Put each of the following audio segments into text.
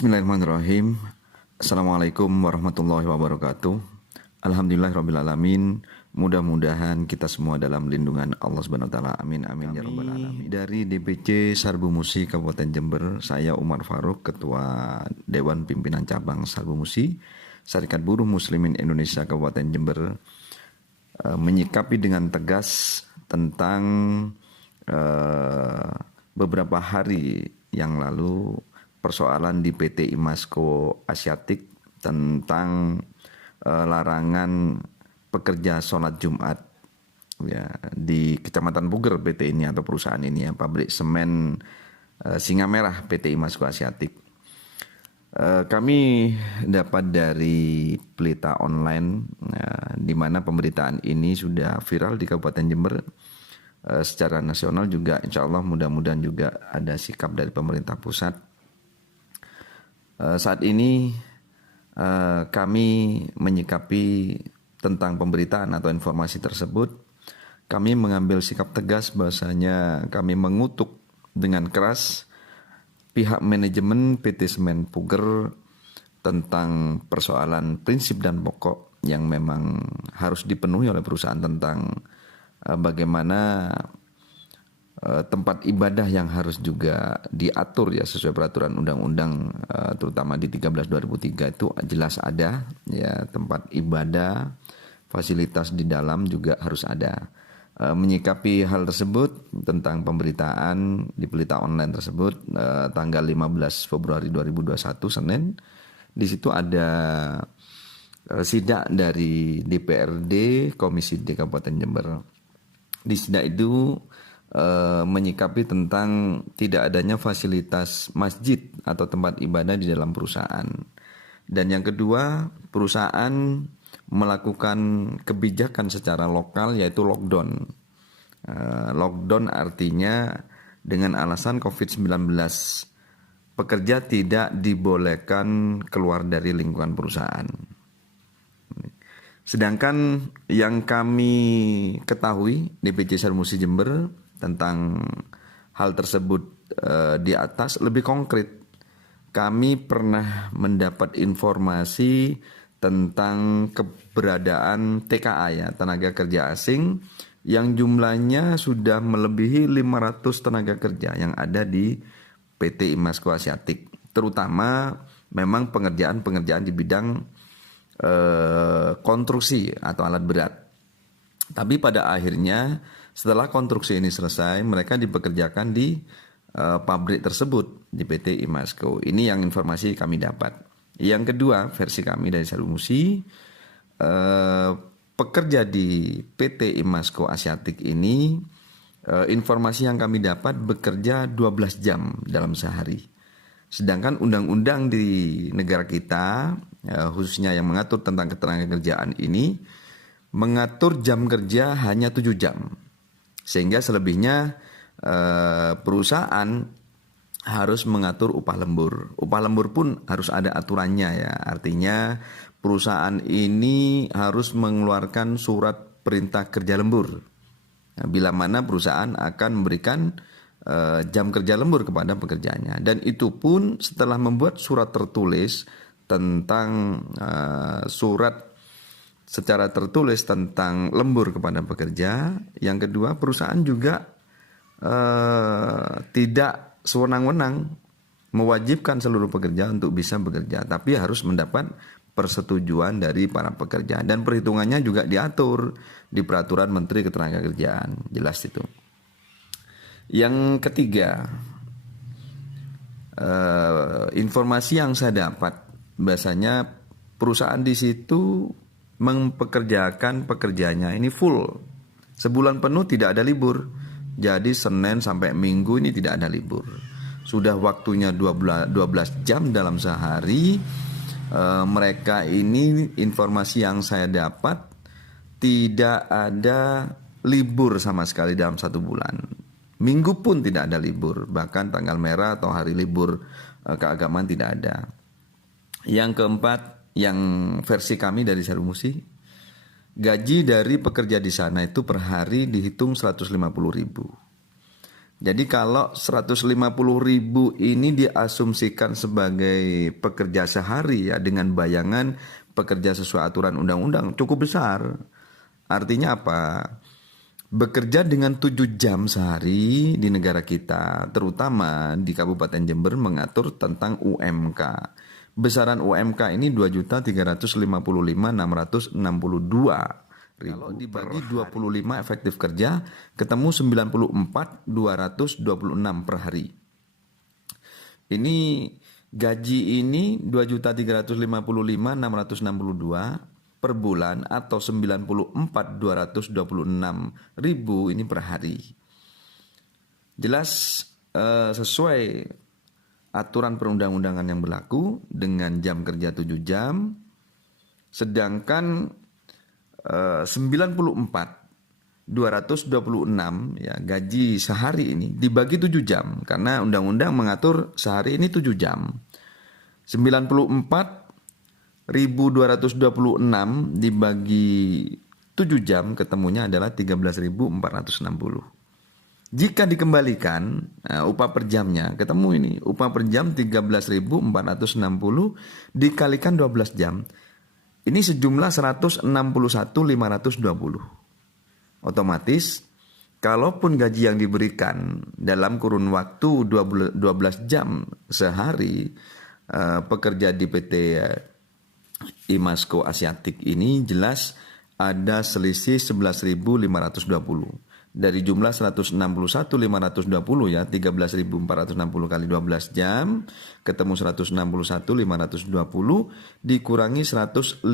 Bismillahirrahmanirrahim. Assalamualaikum warahmatullahi wabarakatuh. Alhamdulillahirrabbilalamin. Mudah-mudahan kita semua dalam lindungan Allah Subhanahu wa taala. Amin amin ya rabbal alamin. Dari DPC Sarbu Musi Kabupaten Jember, saya Umar Faruk, Ketua Dewan Pimpinan Cabang Sarbu Musi, Serikat Buruh Muslimin Indonesia Kabupaten Jember, menyikapi dengan tegas tentang beberapa hari yang lalu persoalan di PT Imasco Asiatik tentang larangan pekerja sholat Jumat ya, di Kecamatan Puger PT ini atau perusahaan ini ya, pabrik semen Singamerah PT Imasco Asiatik. Kami dapat dari berita online di mana pemberitaan ini sudah viral di Kabupaten Jember. Secara nasional juga insya Allah mudah-mudahan juga ada sikap dari pemerintah pusat. Saat ini kami menyikapi tentang pemberitaan atau informasi tersebut. Kami mengambil sikap tegas bahwasanya kami mengutuk dengan keras pihak manajemen PT Semen Puger tentang persoalan prinsip dan pokok yang memang harus dipenuhi oleh perusahaan tentang bagaimana tempat ibadah yang harus juga diatur ya sesuai peraturan undang-undang terutama di 13/2003 itu jelas ada ya, tempat ibadah, fasilitas di dalam juga harus ada. Menyikapi hal tersebut tentang pemberitaan di berita online tersebut tanggal 15 Februari 2021 Senin, di situ ada sidak dari DPRD Komisi D Kabupaten Jember. Di sidak itu menyikapi tentang tidak adanya fasilitas masjid atau tempat ibadah di dalam perusahaan. Dan yang kedua, perusahaan melakukan kebijakan secara lokal yaitu lockdown. Lockdown artinya dengan alasan COVID-19 pekerja tidak dibolehkan keluar dari lingkungan perusahaan. Sedangkan yang kami ketahui DPC Sarbu Musi Jember tentang hal tersebut di atas lebih konkret. Kami pernah mendapat informasi tentang keberadaan TKA ya, tenaga kerja asing yang jumlahnya sudah melebihi 500 tenaga kerja yang ada di PT Imasco Asiatik. Terutama memang pengerjaan di bidang konstruksi atau alat berat. Tapi pada akhirnya setelah konstruksi ini selesai, mereka dipekerjakan di pabrik tersebut di PT Imasco. Ini yang informasi kami dapat. Yang kedua, versi kami dari Sarbu Musi, pekerja di PT Imasco Asiatik ini, informasi yang kami dapat bekerja 12 jam dalam sehari. Sedangkan undang-undang di negara kita, khususnya yang mengatur tentang ketenagakerjaan ini, mengatur jam kerja hanya 7 jam. Sehingga selebihnya perusahaan harus mengatur upah lembur. Upah lembur pun harus ada aturannya ya. Artinya perusahaan ini harus mengeluarkan surat perintah kerja lembur. Nah, bila mana perusahaan akan memberikan jam kerja lembur kepada pekerjanya. Dan itu pun setelah membuat surat tertulis tentang surat secara tertulis tentang lembur kepada pekerja. Yang kedua, perusahaan juga tidak sewenang-wenang mewajibkan seluruh pekerja untuk bisa bekerja, tapi harus mendapat persetujuan dari para pekerja dan perhitungannya juga diatur di peraturan Menteri Ketenagakerjaan, jelas itu. Yang ketiga, informasi yang saya dapat bahasanya perusahaan di situ mempekerjakan pekerjanya ini full, sebulan penuh tidak ada libur. Jadi Senin sampai Minggu ini tidak ada libur. Sudah waktunya 12 jam dalam sehari. Mereka ini informasi yang saya dapat tidak ada libur sama sekali dalam 1 bulan. Minggu pun tidak ada libur. Bahkan tanggal merah atau hari libur keagamaan tidak ada. Yang keempat, yang versi kami dari Sarbu Musi, gaji dari pekerja di sana itu per hari dihitung 150.000. Jadi kalau 150.000 ini diasumsikan sebagai pekerja sehari ya dengan bayangan pekerja sesuai aturan undang-undang cukup besar. Artinya apa? Bekerja dengan 7 jam sehari di negara kita, terutama di Kabupaten Jember mengatur tentang UMK. Besaran UMK ini 2.355.662. Kalau dibagi 25 efektif kerja, ketemu 94.226 per hari. Ini gaji ini 2.355.662 per bulan atau 94.226 ribu ini per hari. Jelas sesuai aturan perundang-undangan yang berlaku dengan jam kerja 7 jam, sedangkan 94.226 ya gaji sehari ini dibagi 7 jam karena undang-undang mengatur sehari ini 7 jam. 94.226 dibagi 7 jam ketemunya adalah 13.460. Jika dikembalikan upah per jamnya ketemu ini upah per jam 13.460 dikalikan 12 jam. Ini sejumlah 161.520. Otomatis kalaupun gaji yang diberikan dalam kurun waktu 12 jam sehari, pekerja di PT Imasco Asiatik ini jelas ada selisih 11.520. Dari jumlah 161.520 ya, 13.460 kali 12 jam ketemu 161.520 dikurangi 150.000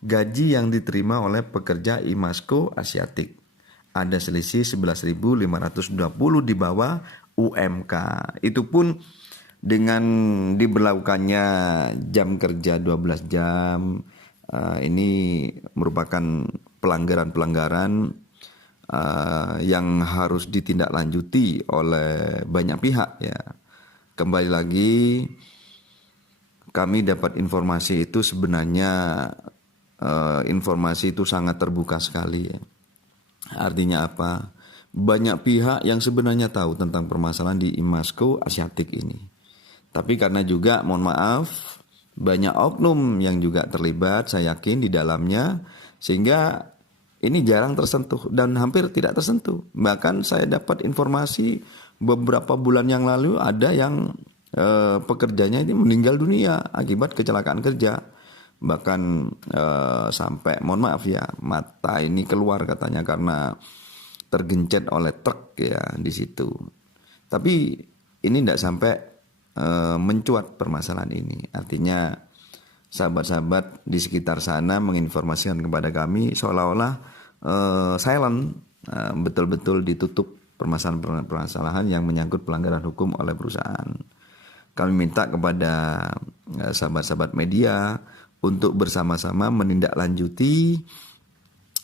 gaji yang diterima oleh pekerja Imasco Asiatik. Ada selisih 11.520 di bawah UMK. Itu pun dengan diberlakukannya jam kerja 12 jam, ini merupakan pelanggaran-pelanggaran yang harus ditindaklanjuti oleh banyak pihak ya. Kembali lagi kami dapat informasi itu sebenarnya informasi itu sangat terbuka sekali ya. Artinya apa? Banyak pihak yang sebenarnya tahu tentang permasalahan di Imasco Asiatik ini. Tapi karena juga mohon maaf banyak oknum yang juga terlibat saya yakin di dalamnya sehingga ini jarang tersentuh dan hampir tidak tersentuh. Bahkan saya dapat informasi beberapa bulan yang lalu ada yang pekerjanya ini meninggal dunia akibat kecelakaan kerja. Bahkan sampai mohon maaf ya mata ini keluar katanya karena tergencet oleh truk ya di situ. Tapi ini tidak sampai mencuat permasalahan ini. Artinya sahabat-sahabat di sekitar sana menginformasikan kepada kami seolah-olah silent, betul-betul ditutup permasalahan-permasalahan yang menyangkut pelanggaran hukum oleh perusahaan. Kami minta kepada sahabat-sahabat media untuk bersama-sama menindaklanjuti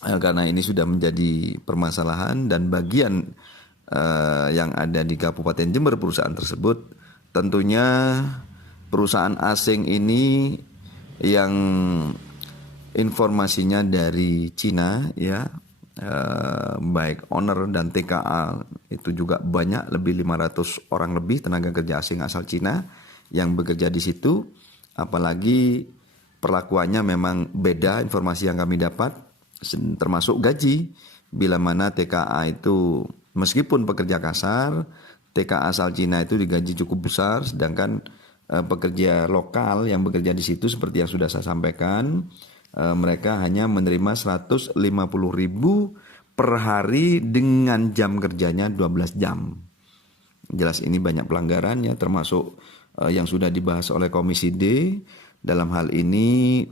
karena ini sudah menjadi permasalahan dan bagian yang ada di Kabupaten Jember perusahaan tersebut. Tentunya perusahaan asing ini yang informasinya dari Cina ya, baik owner dan TKA itu juga banyak, lebih 500 orang lebih tenaga kerja asing asal Cina yang bekerja di situ. Apalagi perlakuannya memang beda informasi yang kami dapat, termasuk gaji. Bila mana TKA itu meskipun pekerja kasar, TKA asal Cina itu digaji cukup besar, sedangkan pekerja lokal yang bekerja di situ seperti yang sudah saya sampaikan, mereka hanya menerima 150.000 per hari dengan jam kerjanya 12 jam. Jelas ini banyak pelanggaran ya, termasuk yang sudah dibahas oleh Komisi D. Dalam hal ini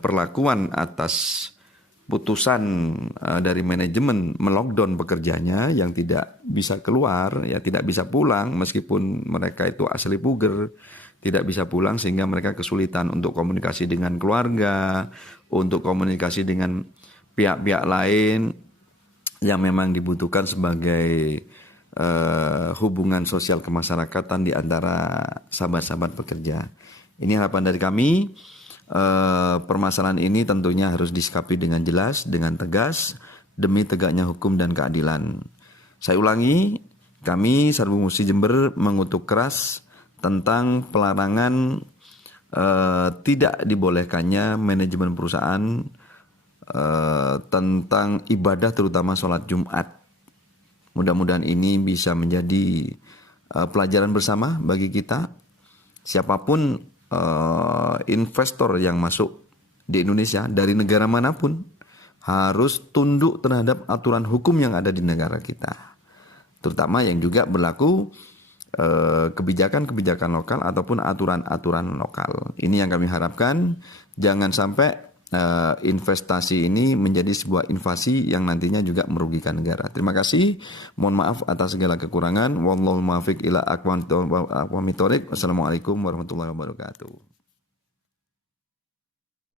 perlakuan atas putusan dari manajemen melockdown pekerjanya yang tidak bisa keluar ya, tidak bisa pulang meskipun mereka itu asli puger, tidak bisa pulang sehingga mereka kesulitan untuk komunikasi dengan keluarga, untuk komunikasi dengan pihak-pihak lain yang memang dibutuhkan sebagai hubungan sosial kemasyarakatan di antara sahabat-sahabat pekerja. Ini harapan dari kami. Permasalahan ini tentunya harus disikapi dengan jelas, dengan tegas demi tegaknya hukum dan keadilan. Saya ulangi, kami Sarbu Musi Jember mengutuk keras tentang pelarangan tidak dibolehkannya manajemen perusahaan tentang ibadah terutama sholat Jumat. Mudah-mudahan ini bisa menjadi pelajaran bersama bagi kita. Siapapun investor yang masuk di Indonesia dari negara manapun harus tunduk terhadap aturan hukum yang ada di negara kita. Terutama yang juga berlaku kebijakan-kebijakan lokal ataupun aturan-aturan lokal. Ini yang kami harapkan, jangan sampai investasi ini menjadi sebuah invasi yang nantinya juga merugikan negara. Terima kasih. Mohon maaf atas segala kekurangan. Wallahul muwaffiq ila aqwamit thoriq. Wassalamualaikum warahmatullahi wabarakatuh.